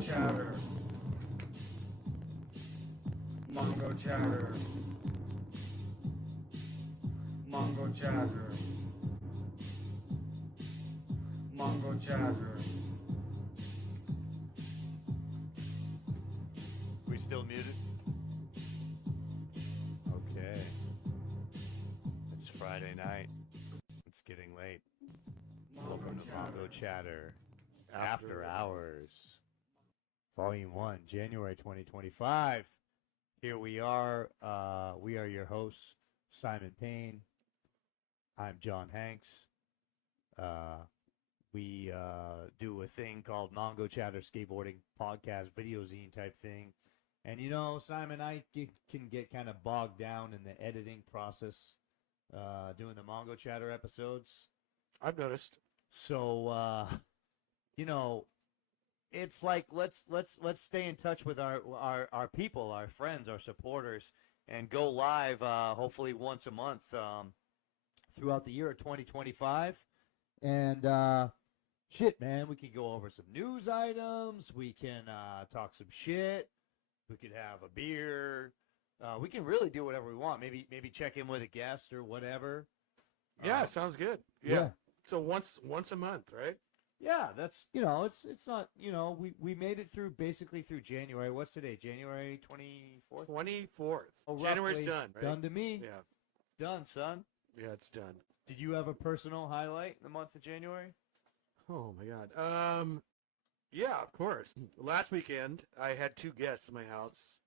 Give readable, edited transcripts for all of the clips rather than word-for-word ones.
chatter. Mongo chatter. Mongo chatter. Mongo chatter. We still muted? Okay. It's Friday night. It's getting late. Welcome to Mongo Chatter After Hours. Volume 1, January 2025. Here we are. We are your hosts, Simon Payne. I'm John Hanks. We do a thing called Mongo Chatter Skateboarding Podcast, video zine type thing. And you know, Simon, I can get kind of bogged down in the editing process doing the Mongo Chatter episodes. I've noticed. So, you know, it's like let's stay in touch with our people, our friends, our supporters, and go live hopefully once a month throughout the year of 2025. And shit, man, we can go over some news items. We can talk some shit. We could have a beer. We can really do whatever we want. Maybe check in with a guest or whatever. Yeah, sounds good. Yeah. So once a month, right? Yeah, that's, you know, it's not, you know, we made it through basically through January. What's today? January 24th? 24th. Oh, January's roughly. done, right? Done to me. Yeah. Done, son. Yeah, it's done. Did you have a personal highlight in the month of January? Oh my God. Yeah, of course. Last weekend, I had two guests in my house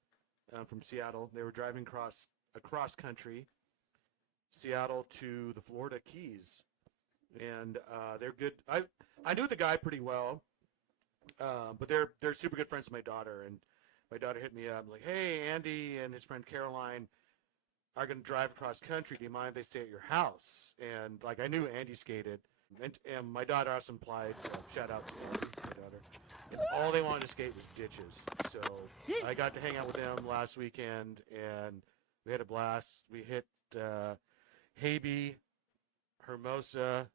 from Seattle. They were driving across country, Seattle to the Florida Keys, and they're good. I knew the guy pretty well, but they're super good friends with my daughter, and my daughter hit me up like, "Hey, Andy and his friend Caroline are going to drive across country. Do you mind if they stay at your house?" And like, I knew Andy skated, and my daughter also implied, shout out to Andy, my daughter. And all they wanted to skate was ditches. So I got to hang out with them last weekend, and we had a blast. We hit Haby, Hermosa,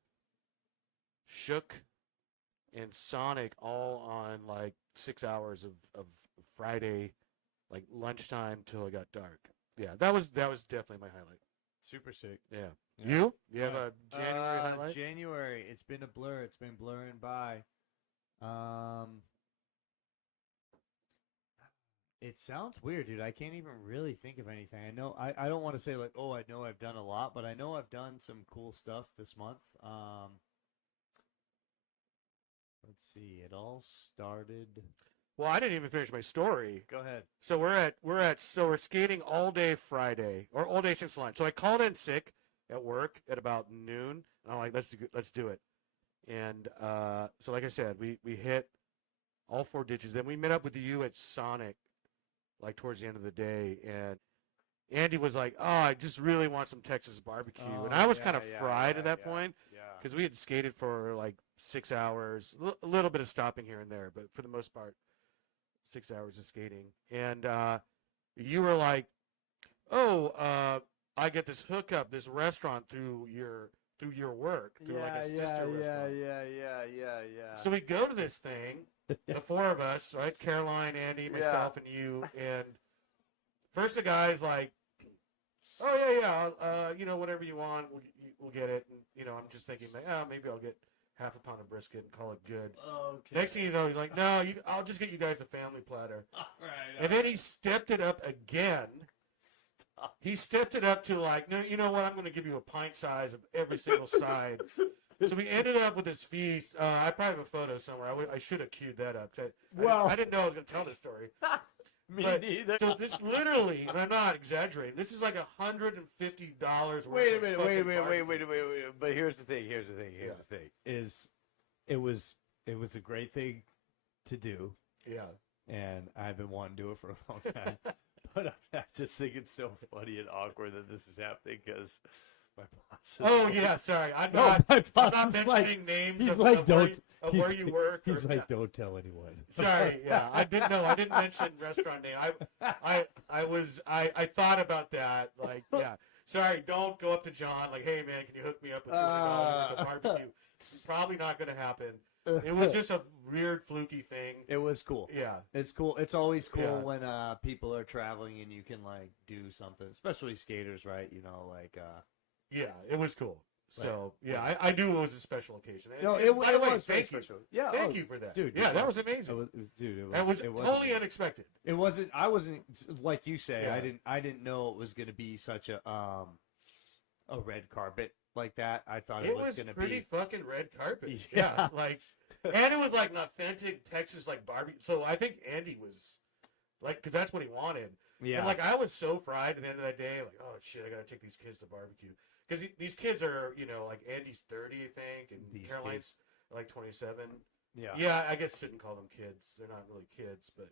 Shook, and Sonic all on like 6 hours of Friday, like lunchtime till it got dark. Yeah, that was definitely my highlight. Super sick. Yeah. Yeah. You have a January highlight? January. It's been a blur. It's been blurring by. It sounds weird, dude. I can't even really think of anything. I know I don't want to say like, oh, I know I've done a lot, but I know I've done some cool stuff this month. Let's see. It all started. Well, I didn't even finish my story. Go ahead. So we're skating all day Friday, or all day since lunch. So I called in sick at work at about noon. And I'm like, let's do it. And so like I said, we hit all 4 ditches. Then we met up with you at Sonic, like towards the end of the day. And Andy was like, "Oh, I just really want some Texas barbecue." And I was kind of fried at that point because we had skated for like 6 hours, a little bit of stopping here and there, but for the most part, 6 hours of skating. And you were like, "Oh, I get this hookup, this restaurant through your work, through like a sister restaurant." Yeah. So we go to this thing, the 4 of us, right? Caroline, Andy, myself, and you. And first the guy's like, "Oh yeah, you know, whatever you want, we'll get it." And you know, I'm just thinking like, "Oh, maybe I'll get half a pound of brisket and call it good." Okay. Next thing you know, he's like, "No, I'll just get you guys a family platter." All right. And then he stepped it up again. Stop. He stepped it up to like, "No, you know what? I'm going to give you a pint size of every single side." So we ended up with this feast. I probably have a photo somewhere. I should have queued that up. I didn't know I was going to tell this story. Me But- neither. So this literally, and I'm not exaggerating, this is like $150 worth Wait a of minute, fucking wait. barbecue. But here's the thing. Is it was a great thing to do, Yeah. and I've been wanting to do it for a long time. But I just think it's so funny and awkward that this is happening because my boss. Oh yeah, sorry. I'm No, not my boss mentioning is like, names he's of, like, of, don't. where you work. He's or- like, don't tell anyone. Sorry, yeah, I didn't mention restaurant name. I thought about that. Like, yeah, sorry. Don't go up to John like, "Hey man, can you hook me up with $200 worth of barbecue?" It's probably not going to happen. It was just a weird, fluky thing. It was cool. Yeah. It's cool. It's always cool Yeah. when people are traveling and you can like do something, especially skaters, right? You know, like Yeah, it was cool. So, yeah, I knew it was a special occasion. no, And it by the way, was very thank you. special. Yeah, Thank you for that. dude. Yeah, that was amazing. It was totally unexpected. It wasn't. I wasn't like you say. Yeah. I didn't know it was going to be such a red carpet like that. I thought It was going to pretty be fucking red carpet. Yeah. Yeah, like, and it was like an authentic Texas like barbecue. So I think Andy was like, because that's what he wanted. yeah. And like I was so fried at the end of that day, like, oh shit, I gotta take these kids to barbecue because these kids are, you know, like Andy's 30, I think, and These Caroline's like 27. yeah. Yeah, I guess I shouldn't call them kids. They're not really kids, but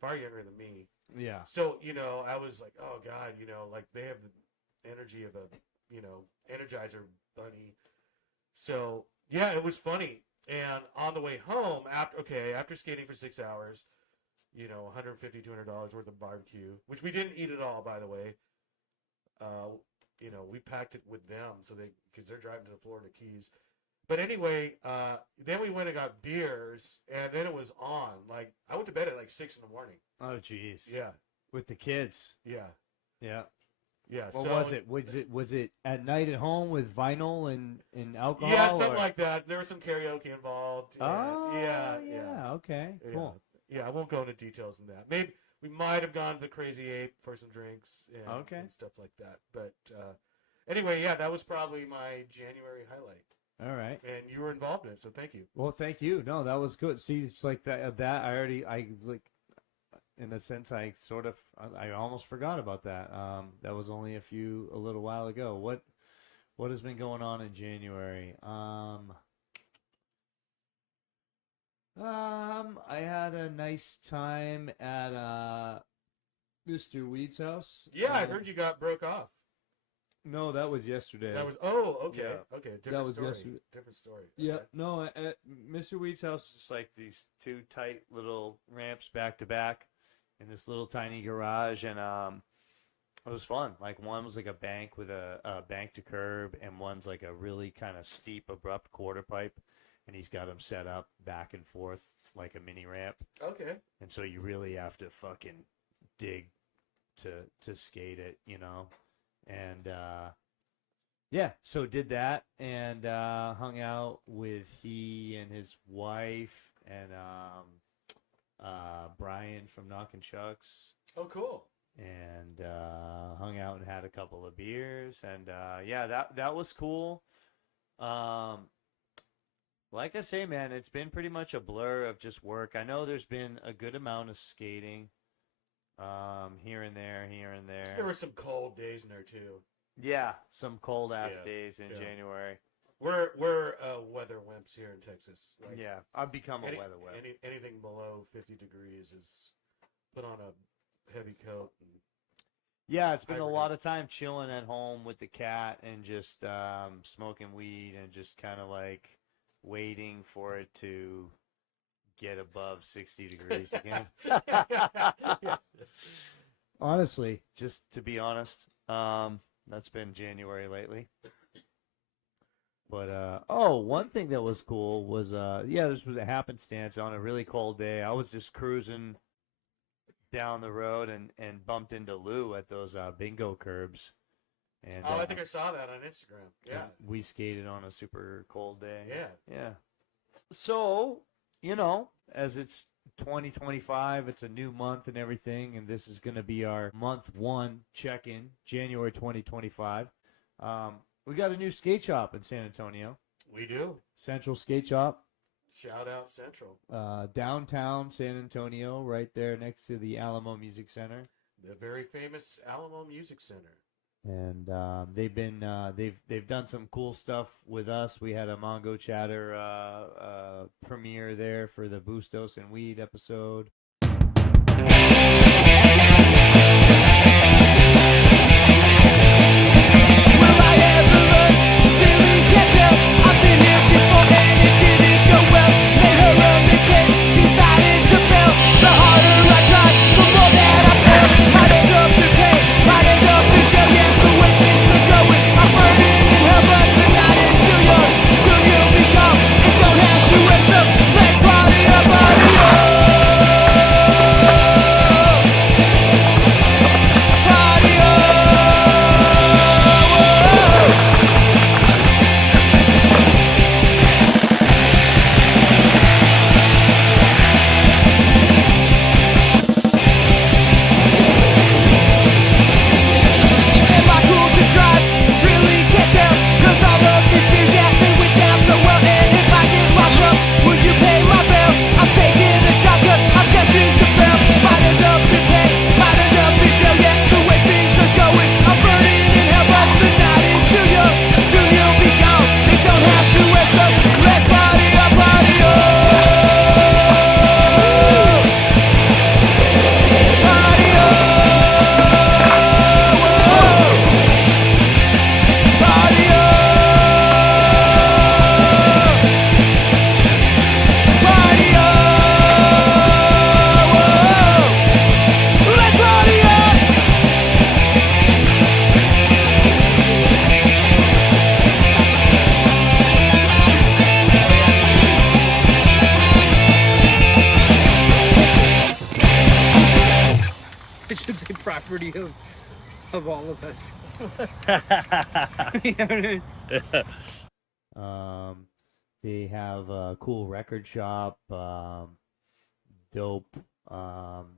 far younger than me. Yeah. So, you know, I was like, oh God, you know, like they have the energy of a, you know, Energizer bunny. So, yeah, it was funny. And on the way home, after skating for 6 hours, you know, $150, $200 worth of barbecue, which we didn't eat at all, by the way. You know, we packed it with them because they're driving to the Florida Keys. But anyway, then we went and got beers, and then it was on. Like, I went to bed at like 6 in the morning. Oh, jeez. Yeah, With the kids. yeah, Yeah. yeah. What so, was it? Was it at night at home with vinyl and alcohol? Yeah, something or? like that. There was some karaoke involved. Oh, yeah. Okay. Yeah. Cool. Yeah, I won't go into details on that. Maybe we might have gone to the Crazy Ape for some drinks and stuff like that. But anyway, yeah, that was probably my January highlight. All right. And you were involved in it, so thank you. Well, thank you. No, that was good. See, it's like that I like, in a sense, I almost forgot about that. That was only a little while ago. What has been going on in January? I had a nice time at Mr. Weed's house. Yeah, I heard you got broke off. No, that was yesterday. That was okay. Yeah. Okay, different That was story. yesterday. Different story. Yeah, Okay. no, at Mr. Weed's house is just like these two tight little ramps back to back in this little tiny garage, and it was fun. Like one was like a bank with a bank to curb, and one's like a really kind of steep, abrupt quarter pipe, and he's got them set up back and forth like a mini ramp, Okay. and so you really have to fucking dig to skate it, you know, and yeah, so did that and hung out with he and his wife and Brian from Knockin' Shucks, Oh, cool. and hung out and had a couple of beers, and yeah, that was cool. Like I say, man, it's been pretty much a blur of just work. I know there's been a good amount of skating, here and there. There were some cold days in there too. Yeah, some cold ass Yeah, days in yeah. January. We're weather wimps here in Texas. Like, Yeah, I've become a weather wimp. anything below 50 degrees is put on a heavy coat. And Yeah, it's been a hibernate. lot of time chilling at home with the cat and just smoking weed and just kind of like waiting for it to get above 60 degrees again. Yeah. Honestly, just to be honest, that's been January lately. But one thing that was cool was this was a happenstance on a really cold day. I was just cruising down the road and bumped into Lou at those bingo curbs. And I think I saw that on Instagram. Yeah. we skated on a super cold day. Yeah. Yeah. So, you know, as it's 2025, it's a new month and everything, and this is going to be our month one check-in, January 2025. We got a new skate shop in San Antonio, We do. Central Skate Shop, Shout out Central. downtown San Antonio, right there next to the Alamo Music Center. The very famous Alamo Music Center. And they've done some cool stuff with us. We had a MONGOCHATTER premiere there for the Bustos and Weed episode. I'm burning in hell, but the night is still young. Soon you'll become, and don't have to wait. mostly property of all of us. You know what I mean? They have a cool record shop, dope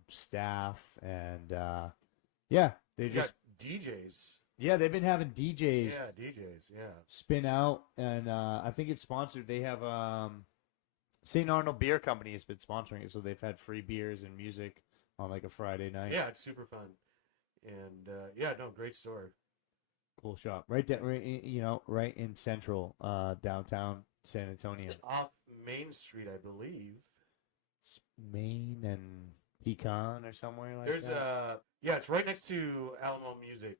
staff, and yeah, they You just got DJs. yeah, they've been having DJs Yeah, DJs. Yeah. spin out, and I think it's sponsored. They have St. Arnold Beer Company has been sponsoring it, so they've had free beers and music on like a Friday night. Yeah, it's super fun. And yeah, no, great store. Cool shop, right down, right in central downtown San Antonio. Off Main Street, I believe. It's Main and Pecan or somewhere like There's that. yeah, it's right next to Alamo Music,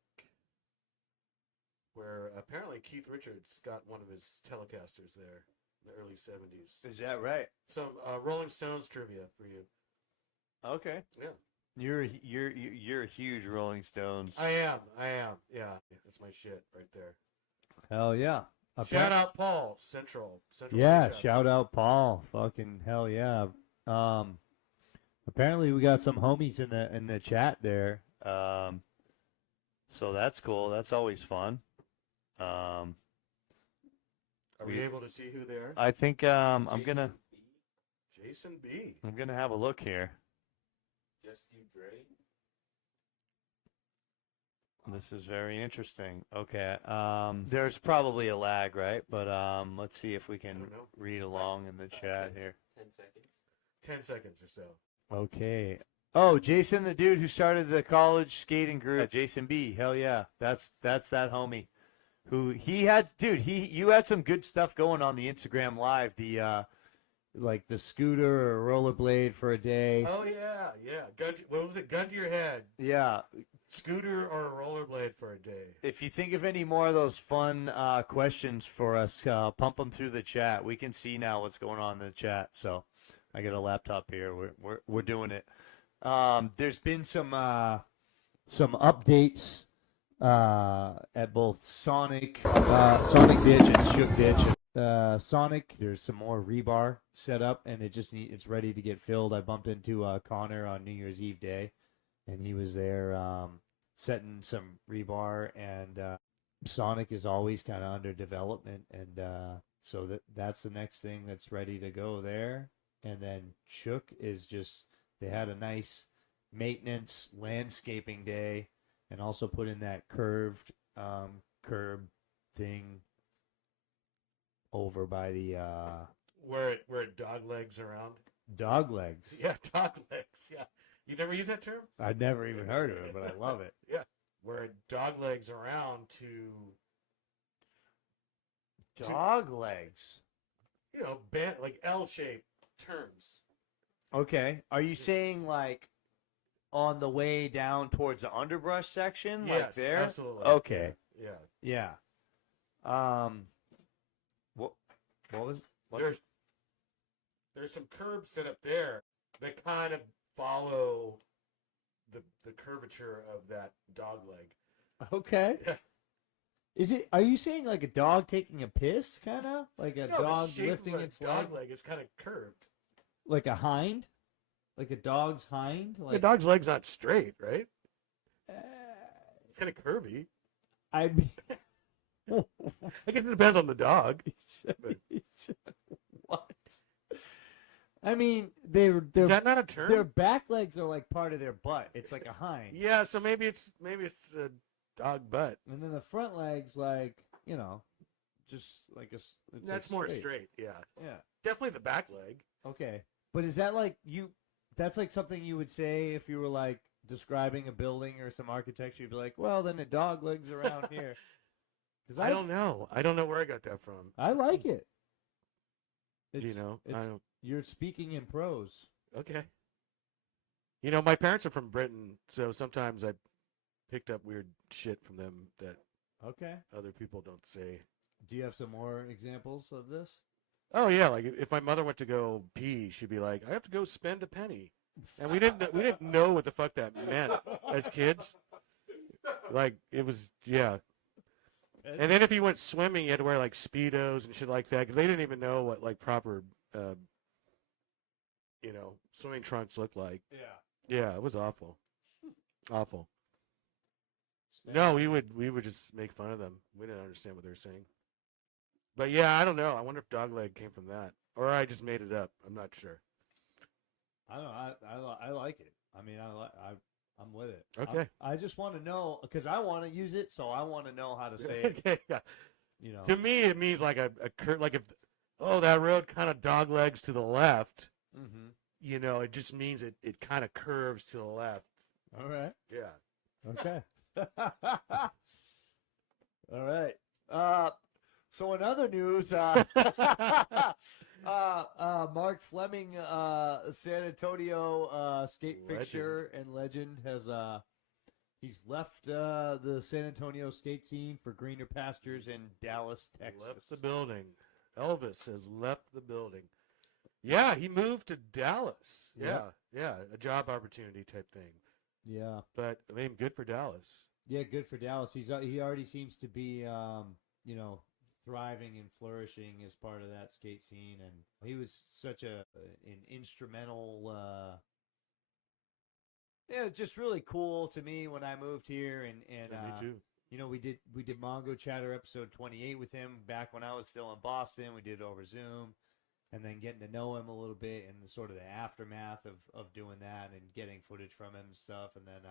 where apparently Keith Richards got one of his Telecasters there in the early 70s. Is that right? Some Rolling Stones trivia for you. Okay. Yeah. You're a huge Rolling Stones. I am. Yeah, that's my shit right there. Hell yeah. Shout out Paul, Central Yeah, Skateshop. shout out Paul. Fucking hell yeah. Apparently we got some homies in the chat there. So that's cool. That's always fun. Are we able to see who they are? I think I'm gonna Jason B. I'm gonna have a look here. Just you, Dre. This is very interesting. Okay. There's probably a lag, right? But let's see if we can don't know. read along in the chat here. 10 seconds. 10 seconds or so. Okay. Oh, Jason, the dude who started the college skating group. Jason B. Hell yeah. That's that homie. Who he had, dude, you had some good stuff going on the Instagram live. The like the scooter or rollerblade for a day. Oh yeah. What was it? Gun to your head. Yeah. Scooter or a rollerblade for a day. If you think of any more of those fun questions for us, pump them through the chat. We can see now what's going on in the chat. So I got a laptop here. We're doing it. There's been some updates at both Sonic Ditch and Shook Ditch. Sonic, there's some more rebar set up, and it's ready to get filled. I bumped into Connor on New Year's Eve day, and he was there setting some rebar. And Sonic is always kind of under development, and so that's the next thing that's ready to go there. And then Shook is just, they had a nice maintenance landscaping day, and also put in that curved curb thing over by the Where it dog legs around. dog legs. Yeah, dog legs. Yeah. You never use that term? I'd never even heard of it, but I love it. Yeah. Where it dog legs around to Dog legs. bend like L-shaped turns. Okay. Are you saying like on the way down towards the underbrush section? Yes, like there? absolutely. Okay. Yeah. Yeah. What was There's some curbs set up there that kind of follow the curvature of that dog leg. Okay. Yeah. Are you saying like a dog taking a piss, kind of? Like a No, the dog shape lifting of a its dog leg? leg is kind of curved. Like a hind? Like a dog's hind? The Like, dog's leg's not straight, right? It's kind of curvy. I I guess it depends on the dog. What? I mean, their Is that not a term? their back legs are like part of their butt. It's like a hind. Yeah, so maybe it's a dog butt. And then the front legs, like, just like it's That's like more straight. Yeah, Yeah. definitely the back leg. Okay. But is that like that's like something you would say if you were like describing a building or some architecture? You'd be like, well, then the dog legs around here. Because I don't know. I don't know where I got that from. I like it. I don't. You're speaking in prose. Okay. My parents are from Britain, so sometimes I picked up weird shit from them that Okay. other people don't say. Do you have some more examples of this? Oh yeah, like if my mother went to go pee, she'd be like, "I have to go spend a penny," and we didn't know what the fuck that meant as kids. Like it was, yeah. And then if you went swimming, you had to wear like Speedos and shit like that, 'cause they didn't even know what like proper, swimming trunks looked like. Yeah. Yeah, it was awful. Awful. No, we would just make fun of them. We didn't understand what they were saying. But yeah, I don't know. I wonder if dogleg came from that, or I just made it up. I'm not sure. I don't know. I like it. I mean, I'm with it. Okay. I just want to know because I want to use it, so I want to know how to say it. Okay. Yeah. You know. To me, it means like a like if that road kind of doglegs to the left. Mm-hmm. You know, it just means it kind of curves to the left. All right. Yeah. Okay. All right. So in other news, Mark Fleming, San Antonio skate fixture and legend, has he's left the San Antonio skate scene for greener pastures in Dallas, Texas. Left the building. Elvis has left the building. Yeah, he moved to Dallas. Yeah, a job opportunity type thing. Yeah, but I mean, good for Dallas. Yeah, good for Dallas. He already seems to be thriving and flourishing as part of that skate scene, and he was such an instrumental. Yeah, it's just really cool to me when I moved here, and Yeah, me too. You know, we did Mongo Chatter episode 28 with him back when I was still in Boston. We did it over Zoom, and then getting to know him a little bit and the sort of the aftermath of doing that and getting footage from him and stuff, and then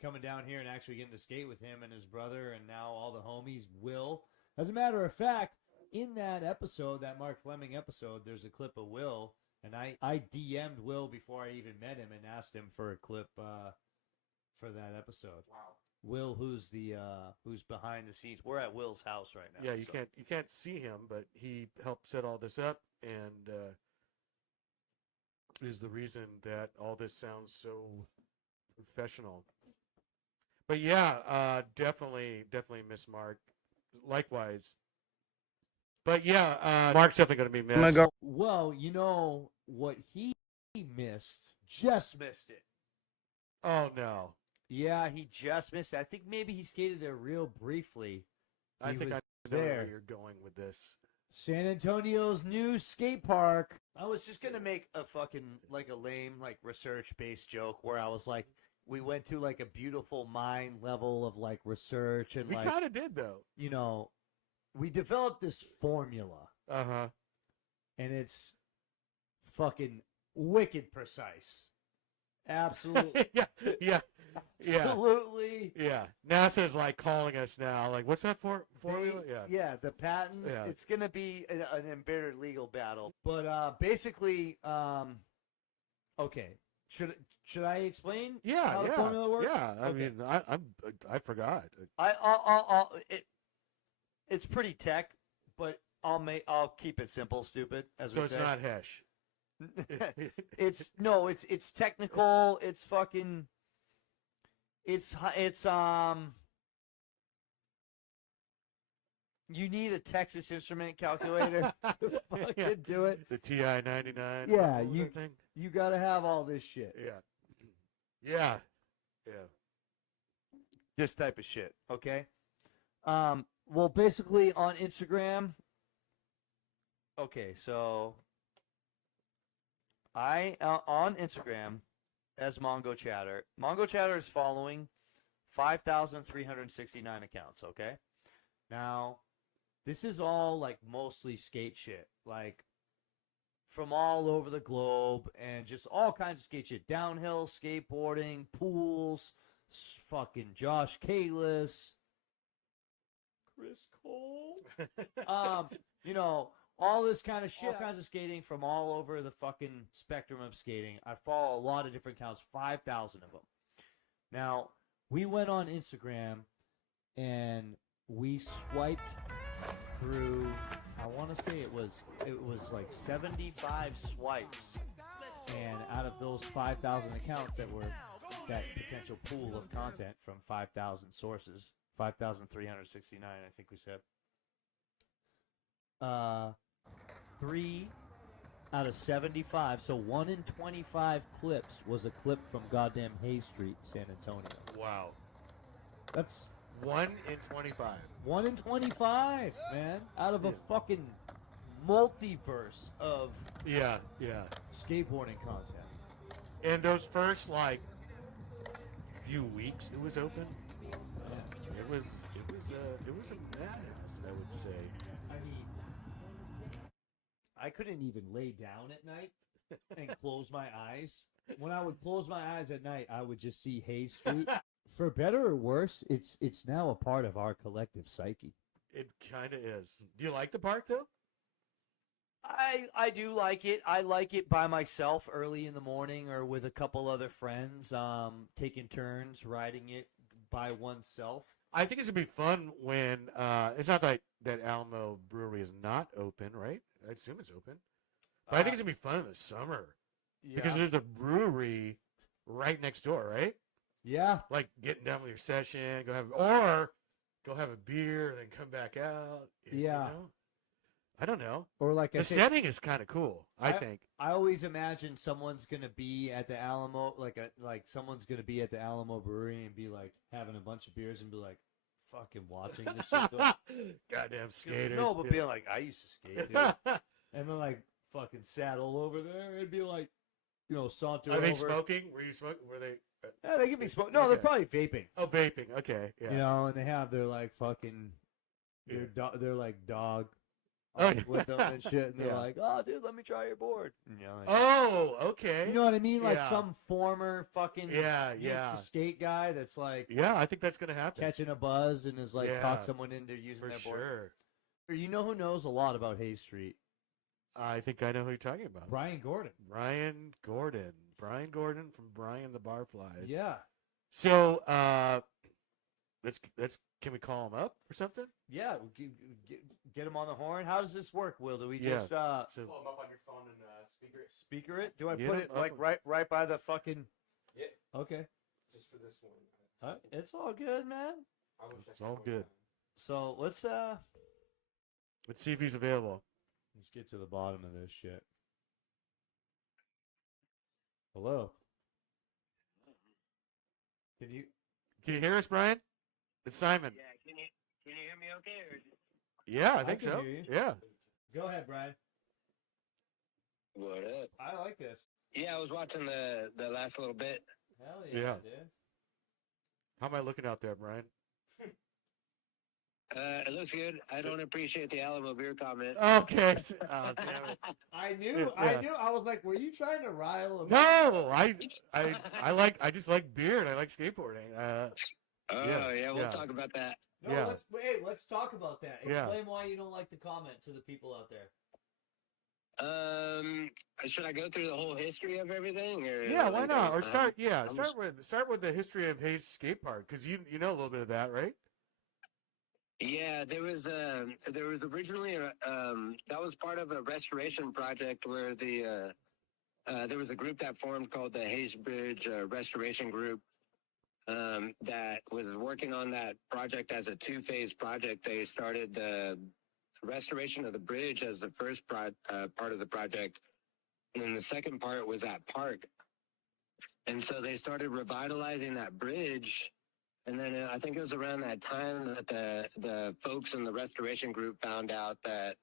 coming down here and actually getting to skate with him and his brother and now all the homies. Will, as a matter of fact, in that episode, that Mark Fleming episode, there's a clip of Will, and I DM'd Will before I even met him and asked him for a clip for that episode. Wow. Will, who's behind the scenes. We're at Will's house right now. Yeah, you can't see him, but he helped set all this up and is the reason that all this sounds so professional. But yeah, definitely miss Mark. Likewise. But yeah, Mark's definitely going to be missed. Well, you know what he missed? Just missed it. Oh no. Yeah, he just missed it. I think maybe he skated there real briefly. I think I know where you're going with this. San Antonio's new skate park. I was just gonna make a fucking a lame research based joke where I was like, we went to a beautiful mind level of research and we kind of did though. You know, we developed this formula. Uh-huh. And it's fucking wicked precise. Absolutely. yeah. Absolutely. Yeah. NASA's calling us now. What's that formula? Yeah, the patents. Yeah. It's going to be an embittered legal battle. But basically, okay. Should I explain how the formula works? Yeah. I mean, I forgot. It's pretty tech, but I'll keep it simple, stupid, as we So say. it's not Hesh. It's technical. It's fucking. It's you need a Texas Instrument calculator to fucking do it. The TI-99. Yeah, thing? you got to have all this shit. Yeah. This type of shit. Okay. Well, basically on Instagram. Okay, so I on Instagram as MongoChatter. MongoChatter is following 5,369 accounts. Okay, now this is all mostly skate shit, from all over the globe and just all kinds of skate shit: downhill, skateboarding, pools, fucking Josh Kalis, Chris Cole, you know. All this kind of shit, all kinds of skating from all over the fucking spectrum of skating. I follow a lot of different accounts, 5,000 of them. Now, we went on Instagram and we swiped through, I want to say it was 75 swipes. And out of those 5,000 accounts that were that potential pool of content from 5,000 sources, 5,369, I think we said. 3 out of 75, so 1 in 25 clips was a clip from goddamn Hay Street, San Antonio. Wow. That's 1 in 25. 1 in 25, man. Out of a fucking multiverse of skateboarding content. And those first few weeks it was open. It was a madhouse, I would say. I mean, I couldn't even lay down at night and close my eyes. When I would close my eyes at night, I would just see Hayes Street. For better or worse, it's now a part of our collective psyche. It kind of is. Do you like the park though? I do like it. I like it by myself early in the morning or with a couple other friends, taking turns riding it by oneself. I think it's gonna be fun when it's not like that Alamo Brewery is not open, right? I assume it's open. But I think it's gonna be fun in the summer because there's a brewery right next door, right? Yeah. Like getting done with your session, go have a beer, then come back out. Yeah. You know? I don't know. Or like The setting is kind of cool, I think. I always imagine someone's gonna be at the Alamo, like someone's gonna be at the Alamo Brewery and be like having a bunch of beers and be like fucking watching this shit. Goddamn skaters. No, but being like, I used to skate, dude. And then like fucking saddle over there and be like, you know, saunter Are over. they smoking? Were you smoking? Were they? Yeah, they give me smoke. No, they're probably vaping. Oh, vaping. Okay. Yeah. You know, and they have their like fucking, they're like dog. Oh, with them and shit, and they're Yeah. like, "Oh, dude, let me try your board." You know, like, Oh, okay. you know what I mean? Like Yeah. some former fucking used to skate guy that's like, Yeah, I think that's gonna happen. catching a buzz and is like Yeah. caught someone into using For their board. sure. Or you know who knows a lot about Hayes Street? I think I know who you're talking about. Brian Gordon. Brian Gordon. Brian Gordon from Brian the Barflies. Yeah, So, let's can we call him up or something? yeah. Get him on the horn. How does this work, Will? Do we Yeah. just So Pull them up on your phone and speaker it. speaker it? Do I Yeah, put it like up. right by the fucking? Yeah, Okay, just for this one. it's all good, man. I wish I It's could all go good. down. So let's see if he's available. let's get to the bottom of this shit. Hello. Can you? Can you hear us, Brian? It's Simon. Yeah, can you hear me okay? Or... Yeah, I I think can so. hear you. Yeah. Go ahead, Brian. What up? I like this. Yeah, I was watching the last little bit. Hell yeah, Yeah. dude. How am I looking out there, Brian? It looks good. I don't appreciate the Alamo beer comment. Okay. Oh, damn it. I knew. I was like, were you trying to rile him? No, I just like beer and I like skateboarding. Yeah, we'll yeah. talk about that. No, Yeah. let's talk about that. Yeah. Explain why you don't like the comment to the people out there. Should I go through the whole history of everything? Or Yeah, why not? Or I'm start just- start with the history of Hayes Skate Park because you know a little bit of that, right? Yeah, there was originally that was part of a restoration project where there was a group that formed called the Hayes Bridge Restoration Group that was working on that project as a two-phase project. They started the restoration of the bridge as the first part of the project, and then the second part was that park. And so they started revitalizing that bridge. And then I think it was around that time that the folks in the restoration group found out that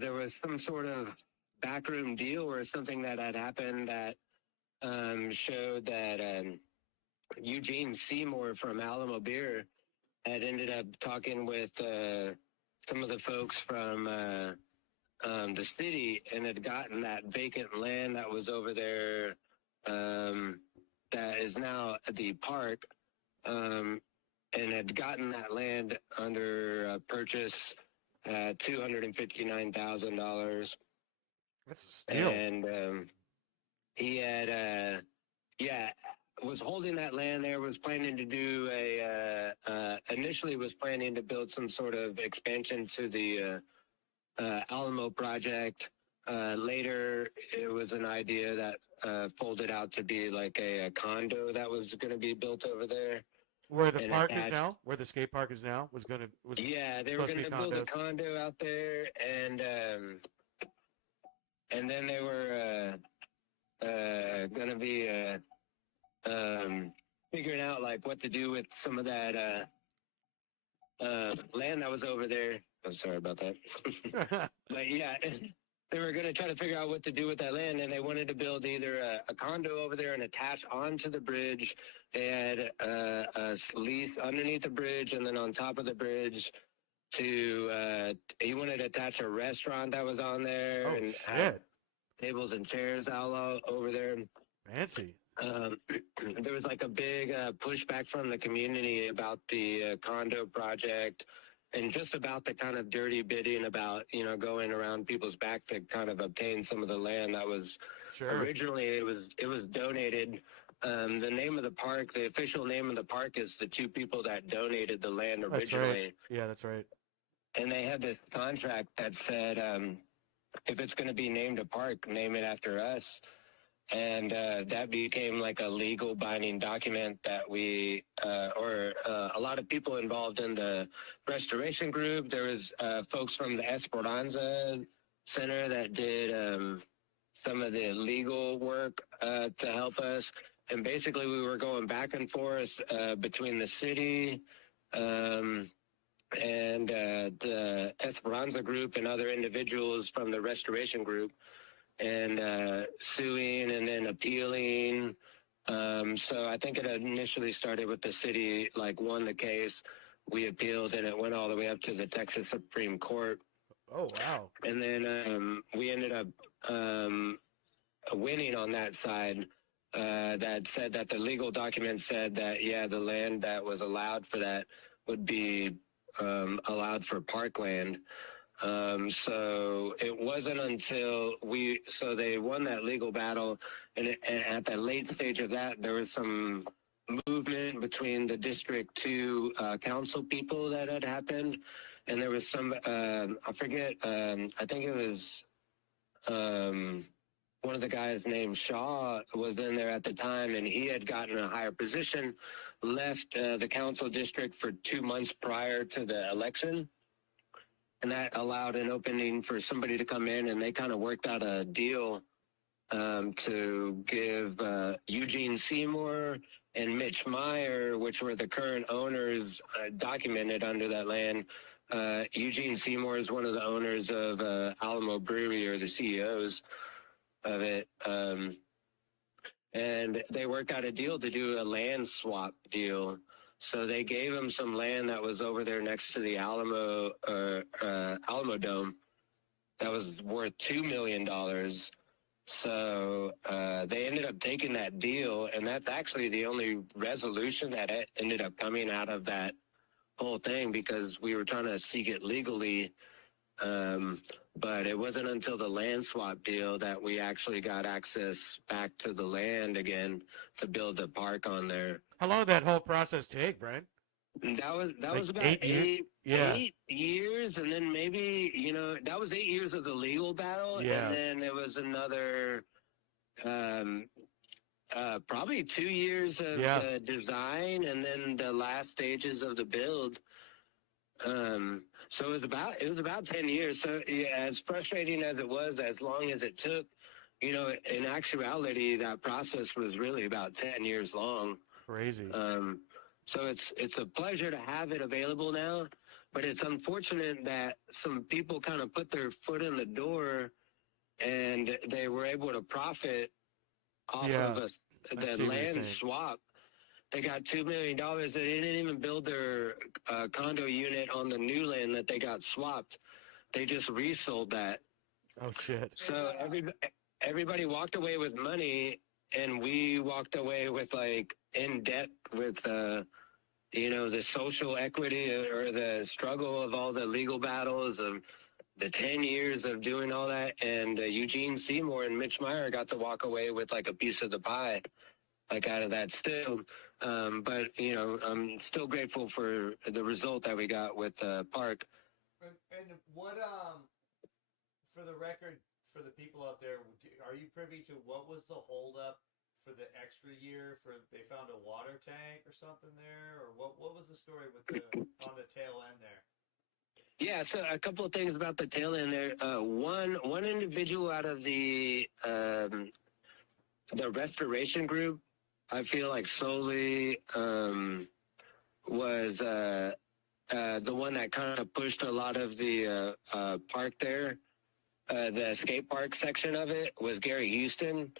there was some sort of backroom deal or something that had happened that showed that Eugene Seymour from Alamo Beer had ended up talking with some of the folks from the city and had gotten that vacant land that was over there that is now the park. And had gotten that land under purchase at $259,000. That's a steal. And he had, was holding that land there, was planning to do initially was planning to build some sort of expansion to the Alamo project. Later, it was an idea that folded out to be like a condo that was going to be built over there. Where the and park is attached- now, where the skate park is now, was Yeah, they were supposed to going be to build a condos. condo out there, and then they were going to be figuring out like what to do with some of that land that was over there. I'm sorry about that, but yeah. they were going to try to figure out what to do with that land, and they wanted to build either a condo over there and attach onto the bridge. They had a lease underneath the bridge, and then on top of the bridge he wanted to attach a restaurant that was on there Oh, and shit. tables and chairs all over there. Fancy. There was like a big pushback from the community about the condo project and just about the kind of dirty bidding about, going around people's back to kind of obtain some of the land that was originally it was donated. The name of the park, the official name of the park is the two people that donated the land originally. That's right. Yeah, that's right. And they had this contract that said, if it's going to be named a park, name it after us. And that became like a legal binding document that a lot of people involved in the restoration group. There was folks from the Esperanza Center that did some of the legal work to help us. And basically we were going back and forth between the city and the Esperanza group and other individuals from the restoration group, and suing and then appealing. So I think it initially started with the city, won the case. We appealed, and it went all the way up to the Texas Supreme Court. Oh, wow. And then we ended up winning on that side. That said that the legal document said that, the land that was allowed for that would be allowed for parkland. So it wasn't until they won that legal battle, and at the late stage of that, there was some movement between the District 2 council people that had happened, and there was some, I forget, I think it was one of the guys named Shaw was in there at the time, and he had gotten a higher position, left the council district for 2 months prior to the election. And that allowed an opening for somebody to come in, and they kind of worked out a deal to give Eugene Seymour and Mitch Meyer, which were the current owners documented under that land. Eugene Seymour is one of the owners of Alamo Brewery, or the CEOs of it. And they worked out a deal to do a land swap deal. So they gave him some land that was over there next to the Alamo Dome that was worth $2 million. So they ended up taking that deal, and that's actually the only resolution that ended up coming out of that whole thing, because we were trying to seek it legally. But it wasn't until the land swap deal that we actually got access back to the land again to build the park on there. How long did that whole process take, Brian? That was about eight years, and then maybe, that was 8 years of the legal battle, and then it was another probably 2 years of the design, and then the last stages of the build. So it was about 10 years. So as frustrating as it was, as long as it took, in actuality, that process was really about 10 years long. Crazy. So it's a pleasure to have it available now, but it's unfortunate that some people kind of put their foot in the door, and they were able to profit off of the land swap. They got $2 million. They didn't even build their condo unit on the new land that they got swapped. They just resold that. Oh, shit. So everybody walked away with money, and we walked away with, in debt with, the social equity or the struggle of all the legal battles of the 10 years of doing all that. And Eugene Seymour and Mitch Meyer got to walk away with, a piece of the pie, out of that still. But, I'm still grateful for the result that we got with Park. And what, for the record, for the people out there, are you privy to what was the holdup for the extra year? They found a water tank or something there, or what was the story with on the tail end there? Yeah, so a couple of things about the tail end there. One individual out of the restoration group, I feel like solely was the one that kind of pushed a lot of the park there. the skate park section of it was Gary Houston.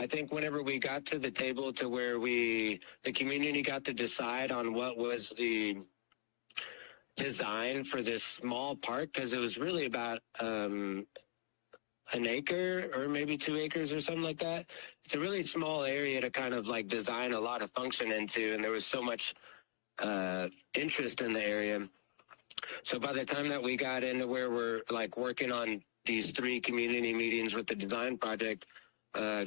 I think whenever we got to the table to where the community got to decide on what was the design for this small park, because it was really about an acre or maybe 2 acres or something like that. It's a really small area to kind of like design a lot of function into, and there was so much interest in the area. So by the time that we got into where we're like working on these 3 community meetings with the design project,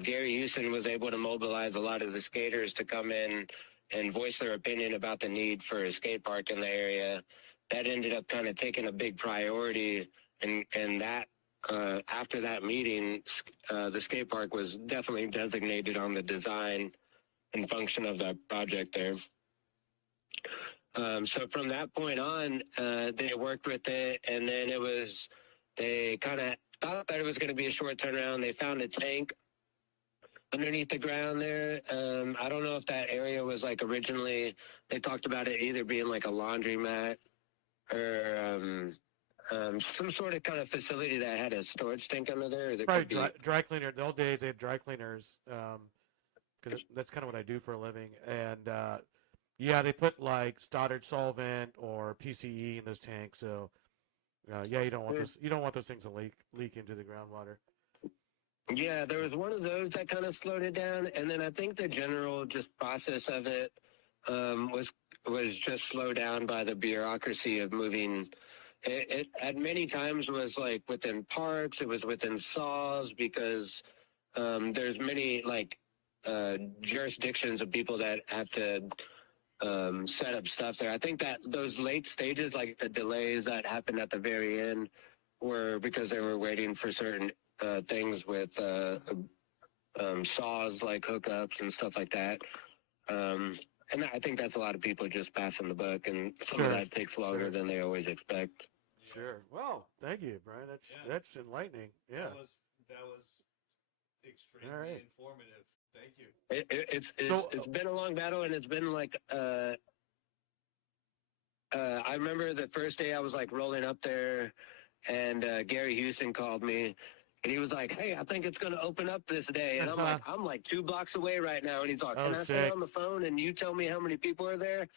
Gary Houston was able to mobilize a lot of the skaters to come in and voice their opinion about the need for a skate park in the area. That ended up kind of taking a big priority, and that after that meeting, the skate park was definitely designated on the design and function of that project there. So from that point on, they worked with it, and then they kind of thought that it was going to be a short turnaround. They found a tank underneath the ground there. I don't know if that area was like originally, they talked about it either being like a laundromat or some sort of kind of facility that had a storage tank under there. Probably dry cleaner. The old days they had dry cleaners, because that's kind of what I do for a living. And yeah, they put like Stoddard solvent or PCE in those tanks. So yeah, you don't want those. You don't want those things to leak into the groundwater. Yeah, there was one of those that kind of slowed it down, and then I think the general just process of it was just slowed down by the bureaucracy of moving. It at many times was like within parks, it was within saws, because there's many like jurisdictions of people that have to set up stuff there. I think that those late stages, like the delays that happened at the very end, were because they were waiting for certain things with saws, like hookups and stuff like that. And I think that's a lot of people just passing the buck, and some of that takes longer than they always expect. Sure. Well, thank you, Brian. That's enlightening. Yeah. That was extremely informative. Thank you. It's been a long battle, and it's been like I remember the first day I was like rolling up there, and Gary Houston called me, and he was like, "Hey, I think it's going to open up this day." And I'm like 2 blocks away right now, and he's like, "Can I stay on the phone and you tell me how many people are there?"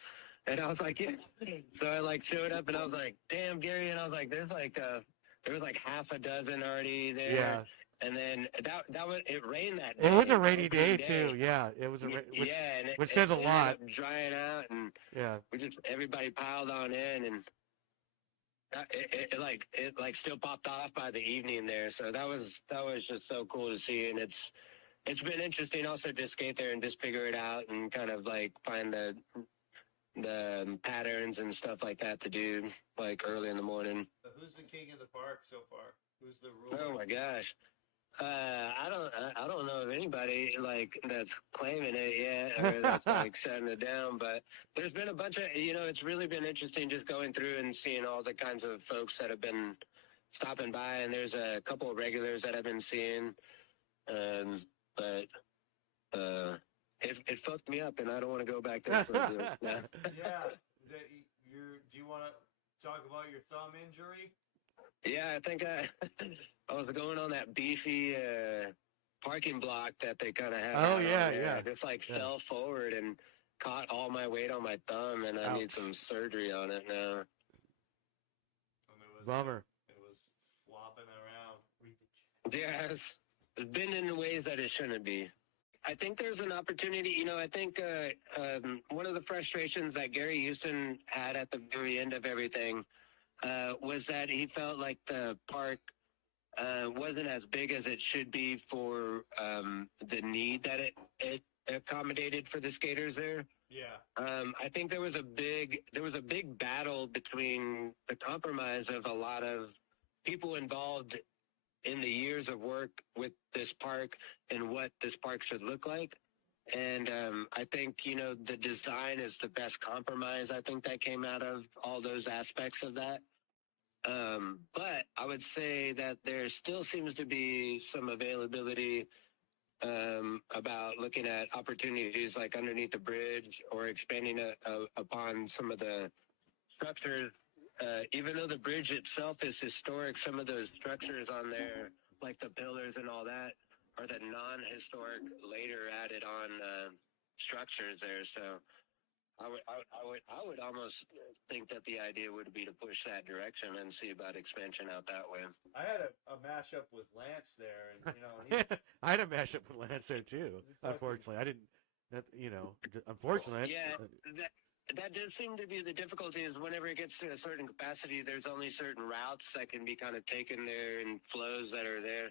And I was like, "Yeah." So I like showed up, and I was like, "Damn, Gary," and I was like, "There's like there was like half a dozen already there." Yeah. And then that was, it rained that day. It was a rainy day too. Yeah, it was which says a lot. Drying out, and everybody piled on in, and it still popped off by the evening there. So that was just so cool to see, and it's been interesting also to skate there and just figure it out and kind of like find the patterns and stuff like that to do like early in the morning. Who's the king of the park so far? Who's the ruler? Oh my gosh. I don't know of anybody like that's claiming it yet or that's like shutting it down, but there's been a bunch of, it's really been interesting just going through and seeing all the kinds of folks that have been stopping by, and there's a couple of regulars that I've been seeing, but it fucked me up, and I don't want to go back there for a bit. Yeah. Do you want to talk about your thumb injury? Yeah, I think I was going on that beefy parking block that they kind of have. Oh, yeah. I just fell forward and caught all my weight on my thumb, and I need some surgery on it now. Bummer. It was flopping around. Yeah, it's been in ways that it shouldn't be. I think there's an opportunity. I think one of the frustrations that Gary Houston had at the very end of everything was that he felt like the park wasn't as big as it should be for the need that it accommodated for the skaters there. Yeah. I think there was a big battle between the compromise of a lot of people involved in the years of work with this park and what this park should look like. And I think, the design is the best compromise, I think, that came out of all those aspects of that. But I would say that there still seems to be some availability about looking at opportunities like underneath the bridge or expanding upon some of the structures even though the bridge itself is historic, some of those structures on there, like the pillars and all that, are the non-historic, later added on structures there. So I would almost think that the idea would be to push that direction and see about expansion out that way. I had a mashup with Lance there, and you know, I had a mashup with Lance there too. Unfortunately, I didn't. You know, unfortunately. Yeah, that does seem to be the difficulty. Is whenever it gets to a certain capacity, there's only certain routes that can be kind of taken there and flows that are there.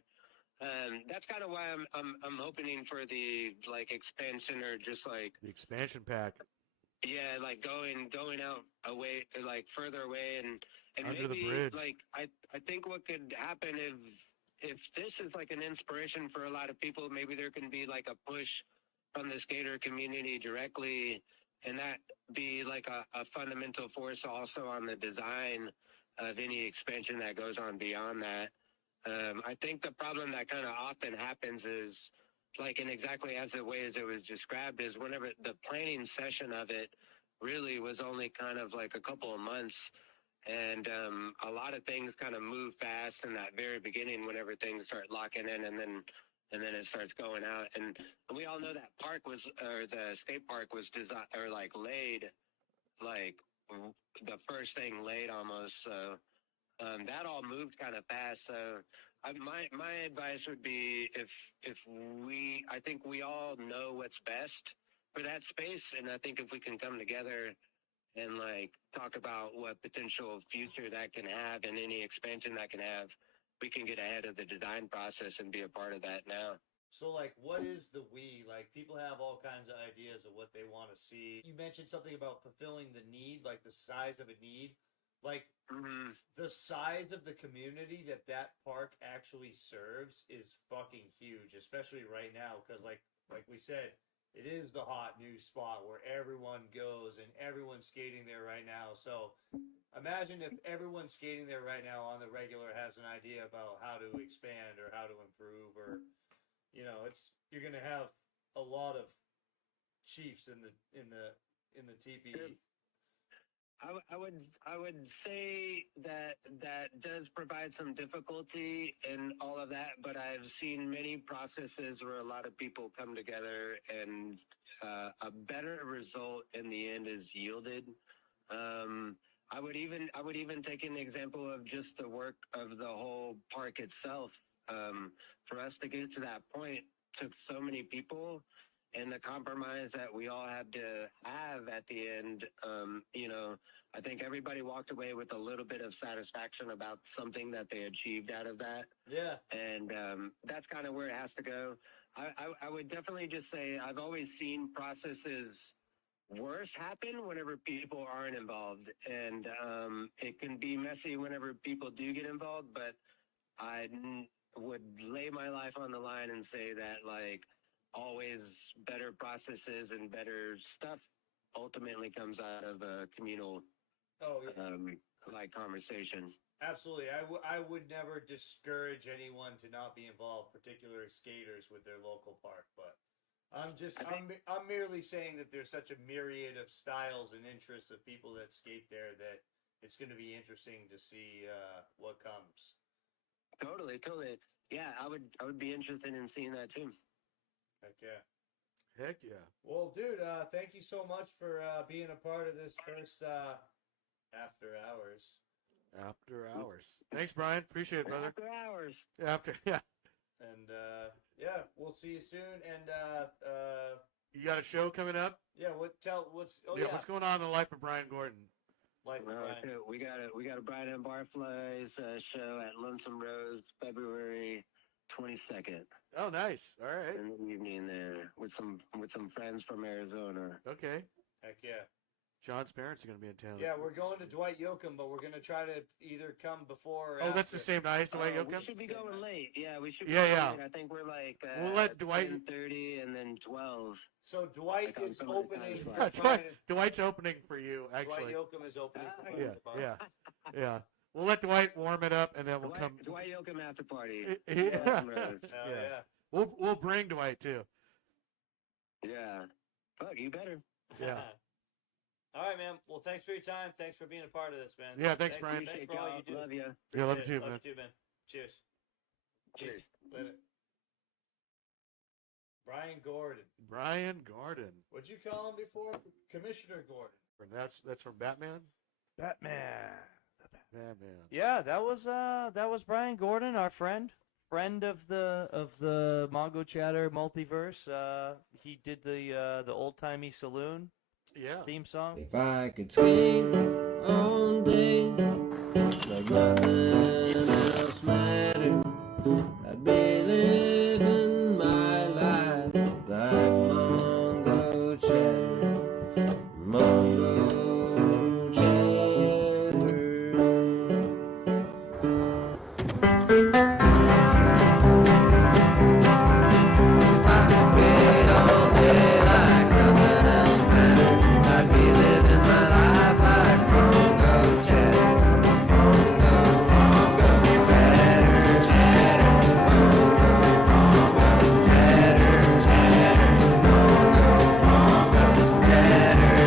That's kind of why I'm hoping for the like expansion or just like The expansion pack yeah, like going out away, like further away, and under maybe the bridge. like I think what could happen if this is like an inspiration for a lot of people, maybe there can be like a push from the skater community directly, and that be like a fundamental force also on the design of any expansion that goes on beyond that. I think the problem that kind of often happens is like in exactly as the way as it was described is whenever the planning session of it really was only kind of like a couple of months, and a lot of things kind of move fast in that very beginning whenever things start locking in, and then it starts going out. And we all know that park was, or the skate park was designed, or like laid, like the first thing laid almost. So that all moved kind of fast. So my advice would be if I think we all know what's best for that space, and I think if we can come together and like talk about what potential future that can have and any expansion that can have, we can get ahead of the design process and be a part of that now. So, like, what is the we? Like, people have all kinds of ideas of what they want to see. You mentioned something about fulfilling the need, like the size of a need. Like, the size of the community that park actually serves is fucking huge, especially right now, because, like we said, it is the hot new spot where everyone goes and everyone's skating there right now. So imagine if everyone skating there right now on the regular has an idea about how to expand or how to improve, or, you know, you're going to have a lot of chiefs in the teepee. I would say that does provide some difficulty in all of that, but I've seen many processes where a lot of people come together and a better result in the end is yielded. I would even take an example of just the work of the whole park itself. For us to get to that point took so many people. And the compromise that we all had to have at the end, you know, I think everybody walked away with a little bit of satisfaction about something that they achieved out of that. Yeah. And that's kind of where it has to go. I would definitely just say I've always seen processes worse happen whenever people aren't involved. And it can be messy whenever people do get involved, but I would lay my life on the line and say that, like, always better processes and better stuff ultimately comes out of a communal like conversation. Absolutely. I would never discourage anyone to not be involved, particular skaters with their local park, but I'm merely saying that there's such a myriad of styles and interests of people that skate there that it's going to be interesting to see what comes. Totally. Yeah, I would be interested in seeing that too. Heck yeah. Well, dude, thank you so much for being a part of this first After Hours. Thanks, Brian. Appreciate it, brother. After hours. Yeah. And yeah, we'll see you soon. And You got a show coming up? yeah, What's going on in the life of Brian Gordon? Life of Well, Brian. we got a Brian and Barfly's show at Lonesome Rose, February 22nd. Oh, nice. All right. In the evening there with some friends from Arizona. Okay. Heck yeah. John's parents are going to be in town. Yeah, we're going to Dwight Yoakam, but we're going to try to either come before or Oh, that's the after. same night as Dwight Yoakam? We should be going late. Yeah, we should be Yeah, going yeah. late. I think we're like We'll let Dwight- 10:30 and then 12. So Dwight Like on is some of the opening. times, Yeah, Dwight's opening for you, Dwight actually. Yoakam is opening. Ah, for Yeah, the bar. yeah. We'll let Dwight warm it up, and then we'll come. Dwight Yoakam after party. Yeah. Lonesome Rose. Hell Yeah. yeah. We'll bring Dwight too. Yeah. Fuck, you better. Yeah. All right, man. Well, thanks for your time. Thanks for being a part of this, man. Yeah, thanks, Brian. Thanks for all you do. Love you. Yeah, love you too, Love man. you too, man. Cheers. Cheers. Later. Brian Gordon. Brian Gordon. What'd you call him before? Commissioner Gordon. And that's from Batman. Batman. Batman. Yeah, that was Brian Gordon, our friend of the Mongo Chatter multiverse. He did the old timey saloon Yeah. theme song. If I could skate all day, like nothing else mattered, I'd be living my life like Mongo Chatter, Mongo Chatter. If I could skate all day like nothing else mattered, I'd be living my life like Mongo Chatter, Mongo Chatter, Chatter, Mongo Chatter, Chatter, Mongo Chatter,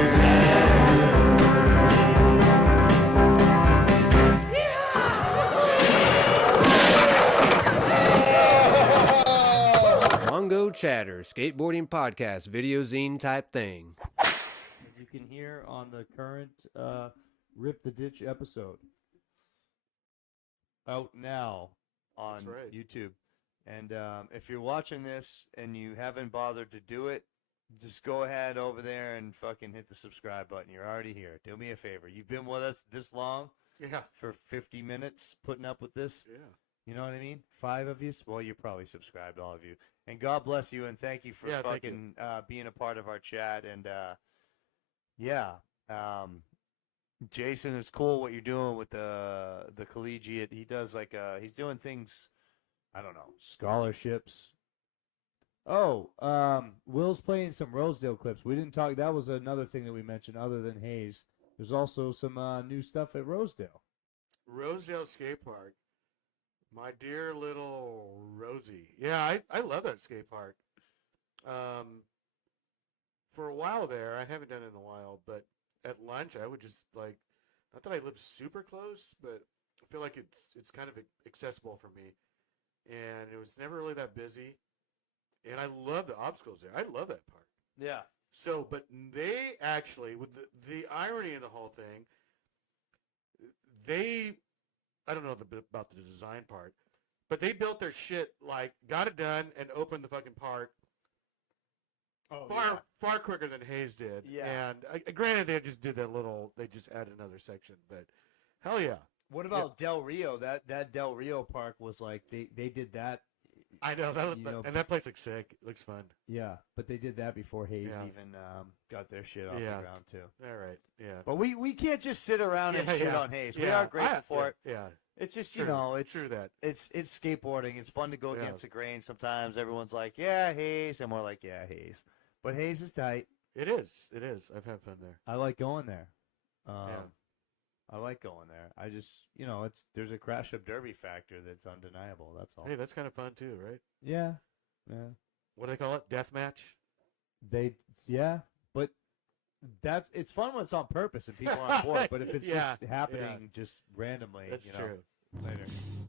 Mongo Chatter, skateboarding podcast, video zine type thing. As you can hear on the current Rip the Ditch episode. Out now on That's right. YouTube. And if you're watching this and you haven't bothered to do it, just go ahead over there and fucking hit the subscribe button. You're already here. Do me a favor. You've been with us this long Yeah. for 50 minutes putting up with this. Yeah. You know what I mean? 5 of you. Well, you're probably subscribed, all of you. And God bless you, and thank you for Yeah, thank fucking being a part of our chat. And yeah, Jason, it's cool what you're doing with the collegiate. He does like he's doing things. I don't know, scholarships. Oh, Will's playing some Rosedale clips. We didn't talk. That was another thing that we mentioned, other than Hayes. There's also some new stuff at Rosedale. Rosedale Skate Park. My dear little Rosie. Yeah, I love that skate park. For a while there, I haven't done it in a while, but at lunch I would just like, not that I live super close, but I feel like it's kind of accessible for me. And it was never really that busy. And I love the obstacles there. I love that park. Yeah. So, but they actually, with the irony in the whole thing, I don't know about the design part, but they built their shit, like, got it done and opened the fucking park far quicker than Hayes did. Yeah. And granted, they just did they just added another section, but hell yeah. What about Del Rio? That Del Rio park was like they did that. I know that, You know- and that place looks sick. It looks fun. Yeah, but they did that before Hayes Yeah. even got their shit off Yeah. the ground too. All right, yeah. But we can't just sit around and Yeah, shit yeah. on Hayes. We Yeah, are grateful for it. Yeah, It's just true, it's true that. it's skateboarding. It's fun to go Yeah. against the grain. Sometimes everyone's like, yeah, Hayes, and we're like, yeah, Hayes. But Hayes is tight. It is. It is. I've had fun there. I like going there. Yeah. I like going there. I just there's a crash up derby factor that's undeniable. That's all. Hey, that's kind of fun too, right? Yeah. What do they call it? Death match? But it's fun when it's on purpose and people are on board. But if it's Yeah, just happening just randomly, That's you know, true. later.